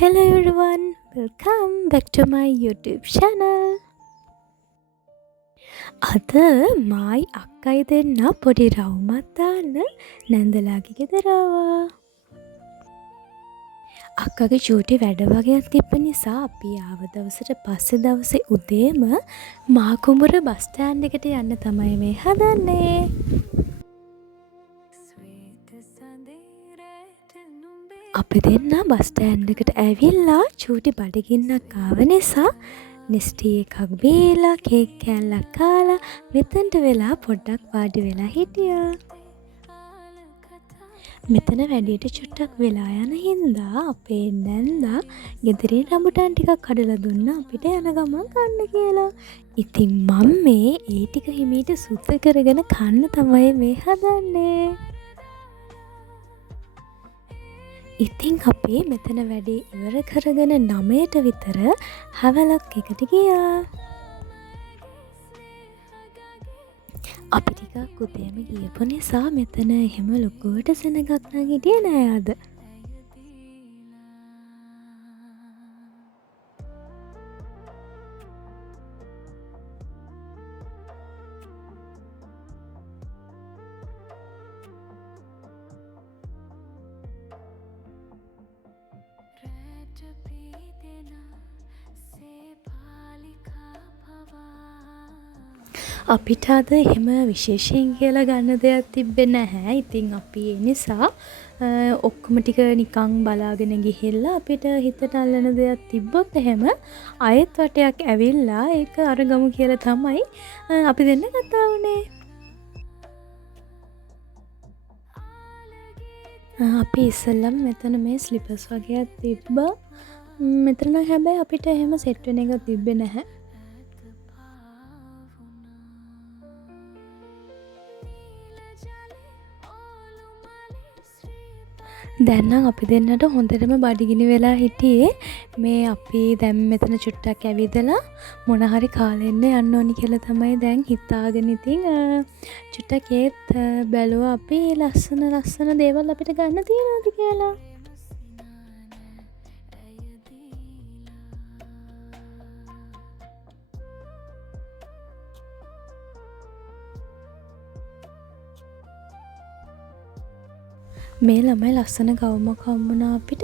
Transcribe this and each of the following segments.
Hello everyone, welcome back to my YouTube channel. අද මයි අක්කයි දෙන්න පොඩි රවුමක් දාන්න නැන්දලාගේ ගෙදර ආවා. අක්කගේ චූටි වැඩ වගේක් තිබ්බ නිසා අපි ආව දවසට පස්සේ දවසේ උදේම මාකුඹුර බස් ස්ටෑන්ඩ් එකට යන්න තමයි මේ හදන්නේ. අපි දෙන්න බස් ස්ටෑන්ඩ් එකට ඇවිල්ලා චූටි බඩගින්නක් ආව නිසා නිස්ටි එකක් බීලා කේක් කෑල්ලක් කාලා මෙතනට වෙලා පොඩ්ඩක් වාඩි වෙලා හිටියා. මෙතන වැඩියට චුට්ටක් වෙලා යන හින්දා අපේ නැන්දා ගෙදරින් රඹුටන් ටිකක් කඩලා දුන්නා අපිට යන ගමන් කන්න කියලා. ඉතින් මම මේ ඒ ටික හිමීට සුද්ධ කරගෙන කන්න තමයි මේ හදන්නේ. ඉතින් අපි මෙතන වැඩේ ඉවර කරගෙන 9ට විතර හැවලක් එකට ගියා. අපි ටිකක් උදේම ගියපු නිසා මෙතන එහෙම ලොකුවට සෙනගක් නම් හිටියේ නෑ අද. අපිට අද එහෙම විශේෂයෙන් කියලා ගන්න දෙයක් තිබ්බේ නැහැ. ඉතින් අපි ඒ නිසා ඔක්කොම ටික නිකන් බලාගෙන ගිහිල්ලා අපිට හිතට අල්ලන දෙයක් තිබ්බොත් එහෙම ආයෙත් වටයක් ඇවිල්ලා ඒක අරගමු කියලා තමයි අපි දෙන්න කතා වුණේ. අපි ඉස්සෙල්ලම මෙතන මේ ස්ලිපර්ස් වගේක් තිබ්බා. මෙතන හැබැයි අපිට එහෙම සෙට් වෙන එක තිබ්බේ නැහැ. දැන් නම් අපි දෙන්නට හොඳටම බඩගිනි වෙලා හිටියේ. මේ අපි දැන් මෙතන චුට්ටක් ඇවිදලා මොන හරි කාලා යන්න ඕනි කියලා තමයි දැන් හිතාගෙන ඉතින් චුට්ටක් ඒත් බැලුවා අපි ලස්සන දේවල් අපිට ගන්න තියනවාද කියලා. මේ ළමයි ලස්සන ගවුමක් හම්බුණා අපිට.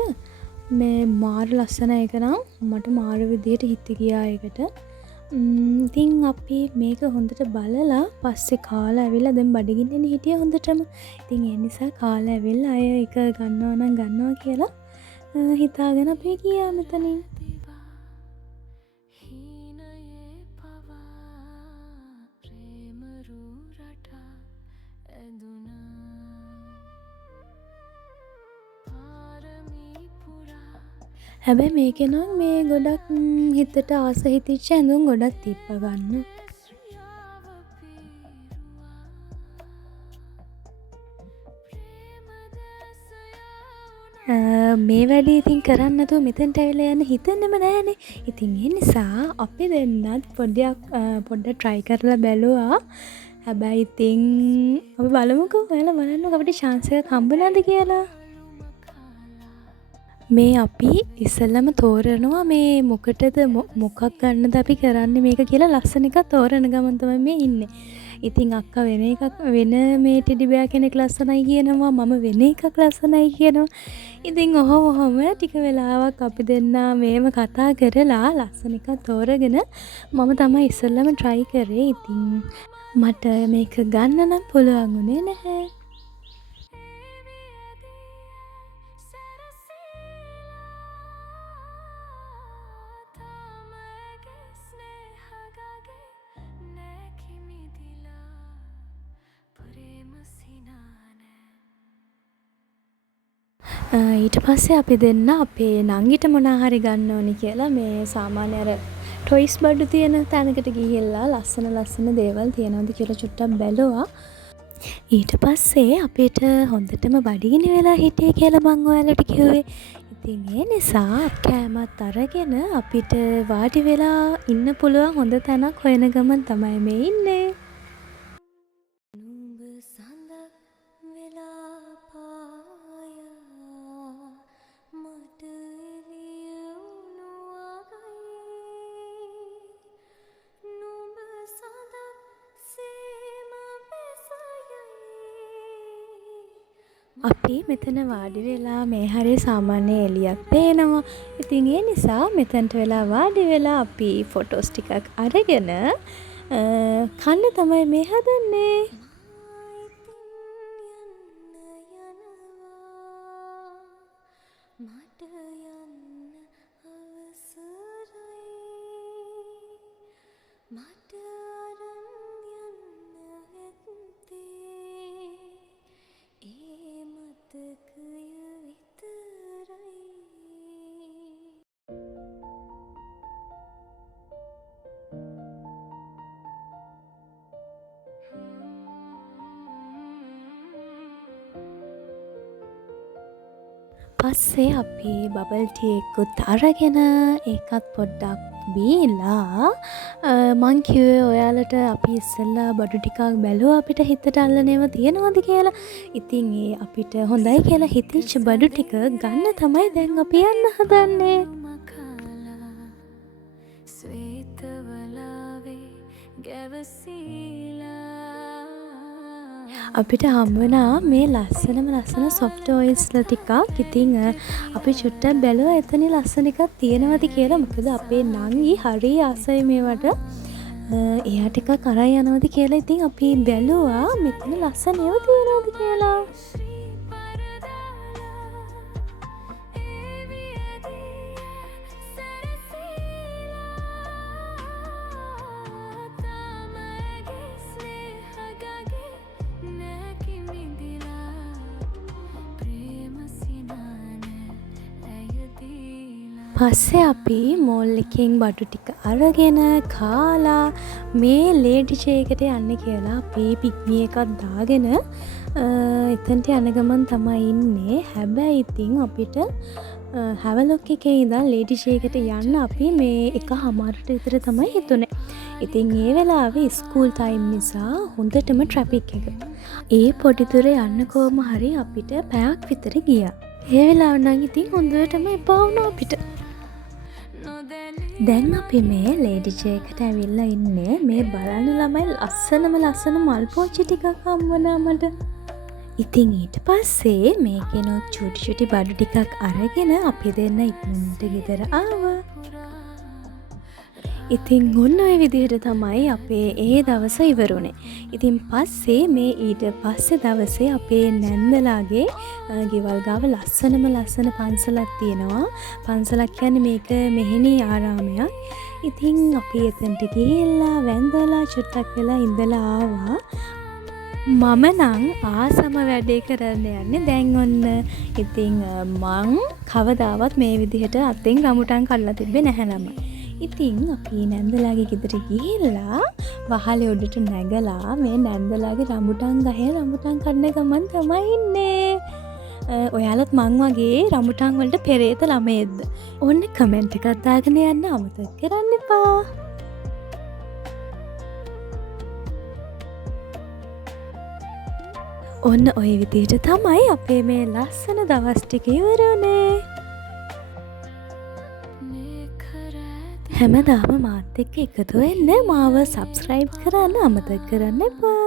මේ මාර ලස්සන එක නම් මට මාර විදියට හිත ගියා ඒකට. ඉතින් අපි මේක හොඳට බලලා පස්සේ කාලා ඇවිල්ලා දැන් බඩගින්නනේ හිටියේ හොඳටම. ඉතින් ඒ නිසා කාලා ඇවිල්ලා අය එක ගන්නවා නම් ගන්නවා කියලා හිතාගෙන අපි ගියා මෙතනින්. හැබැයි මේකේ නම් මේ ගොඩක් හිතට ආස හිතිච්ච ඇඳුම් ගොඩක් තිබ්බ ගන්න. මේ වැඩේ ඉතින් කරන්න නැතුව මෙතෙන්ට ඇවිල්ලා යන්න හිතෙන්නෙම නෑනේ. ඉතින් ඒ නිසා අපි දෙන්නත් පොඩ්ඩක් try කරලා බැලුවා. හැබැයි ඉතින් අපි බලමුකෝ. ඔයාලා බලන්නකෝ අපිට chance එකක් හම්බුණාද කියලා. මේ අපි ඉස්සෙල්ලම තෝරනවා මේ මොකටද මොකක් ගන්නද අපි කරන්නේ මේක කියලා ලස්සන එකක් තෝරන ගමන් තමයි මේ ඉන්නේ. ඉතින් අක්කා වෙන මේ ටෙඩි බෙයා කෙනෙක් ලස්සනයි කියනවා, මම වෙන එකක් ලස්සනයි කියනවා. ඉතින් ඔහොම ටික වෙලාවක් අපි දෙන්නා මේව කතා කරලා ලස්සන එකක් තෝරගෙන මම තමයි ඉස්සෙල්ලම try කරේ. ඉතින් මට මේක ගන්න නම් පුළුවන් වුණේ නැහැ. ඊට පස්සේ අපි දෙන්න අපේ නංගිට මොනා හරි ගන්න ඕනි කියලා මේ සාමාන්‍ය අර ටොයිස් බඩු තියෙන තැනකට ගිහිල්ලා ලස්සන දේවල් තියෙනවද කියලා චුට්ටක් බැලුවා. ඊට පස්සේ අපිට හොඳටම බඩගිනි වෙලා හිටියේ කියලා මං ඔයාලට කිව්වේ. ඉතින් ඒ නිසා කෑමත් අරගෙන අපිට වාඩි වෙලා ඉන්න පුළුවන් හොඳ තැනක් හොයන ගමන් තමයි මේ ඉන්නේ. මට එළිය අපි මෙතන වාඩි වෙලා මේ හරිය සාමාන්‍ය එළියක් පේනවා. ඉතින් ඒ නිසා මෙතනට වෙලා වාඩි වෙලා අපි ෆොටෝස් ටිකක් අරගෙන කන්න තමයි මේ හදන්නේ. පස්සේ අපි බබල් ටී එකකුත් අරගෙන ඒකත් පොඩ්ඩක් බීලා මං කිව්වේ ඔයාලට අපි ඉස්සෙල්ලා බඩු ටිකක් බැලුවා අපිට හිතට අල්ලන ඒවා තියෙනවද කියලා. ඉතින් ඒ අපිට හොඳයි කියලා හිතෙච්ච බඩු ටික ගන්න තමයි දැන් අපි යන්න හදන්නේ. අපිට හම්බුණා මේ ලස්සන සොෆ්ට් ඔයිල්ස්ලා ටිකක්. ඉතින් අපි චුට්ටක් බැලුවා එතන ලස්සන එකක් තියෙනවද කියලා. මොකද අපේ නංගි හරි ආසයි මේවට. එයා ටිකක් අරන් යනවද කියලා. ඉතින් අපි බැලුවා මෙතන ලස්සන ඒවා තියෙනවද කියලා. පස්සේ අපි මෝල් එකෙන් බඩු ටික අරගෙන කාලා මේ ලේඩි චේකට යන්න කියලා අපි පික්නි එකක් දාගෙන එතනට යන ගමන් තමයි ඉන්නේ. හැබැයි ඉතින් අපිට හැවලොක් එකේ ඉඳන් ලේඩි චේකට යන්න අපි මේ 1:00ට විතර තමයි හිතුනේ. ඉතින් ඒ වෙලාවේ ස්කූල් ටයිම් නිසා හොඳටම ට්‍රැෆික් එක. ඒ පොඩි දුර යන්න කොහොම හරි අපිට පැයක් විතර ගියා. ඒ වෙලාව නම් ඉතින් හොඳටම එපා වුණා අපිට. දැන් අපි මේ ලේඩි චේකට ඇවිල්ලා ඉන්නේ. මේ බලන්න ළමයි ලස්සන මල් පෝච්චි ටිකක් හම්බුණා මට. ඉතින් ඊට පස්සේ මේකෙනොත් චුටි බඩු ටිකක් අරගෙන අපි දෙන්න ඉක්මනට ගෙදර ආවා. ඉතින් ඔන්න ඔය විදිහට තමයි අපේ ඒ දවස ඉවරුනේ. ඉතින් පස්සේ මේ ඊට පස්සේ දවසේ අපේ නැන්දලාගේ ගෙවල් ගාව ලස්සන පන්සලක් තියෙනවා. පන්සලක් කියන්නේ මේක මෙහෙණි ආරාමයක්. ඉතින් අපි එතනට ගිහිල්ලා වැඳලා චුට්ටක් වෙලා ඉඳලා ආවා. මම නම් ආසම වැඩේ කරන්න යන්නේ දැන් ඔන්න. ඉතින් මං කවදාවත් මේ විදිහට අතෙන් රමුටන් කඩලා තිබ්බේ නැහැ ළමයි. ඉතින් අපි නැන්දලාගේ ගෙදර ගිහිල්ලා වහලේ උඩට නැගලා මේ නැන්දලාගේ රඹුටන් ගහේ රඹුටන් කන්න ගමන් තමයි ඉන්නේ. ඔයාලත් මං වගේ රඹුටන් වලට පෙරේත ළමයෙක්ද? ඔන්න කමෙන්ට් එකක් දාගෙන යන්න අමතක කරන්න එපා. ඔන්න ඔය විදිහට තමයි අපේ මේ ලස්සන දවස් ටික ඉවරුනේ. හැමදාම මාත් එක්ක එකතු වෙන්න මාව සබ්ස්ක්‍රයිබ් කරන්න අමතක කරන්න එපා.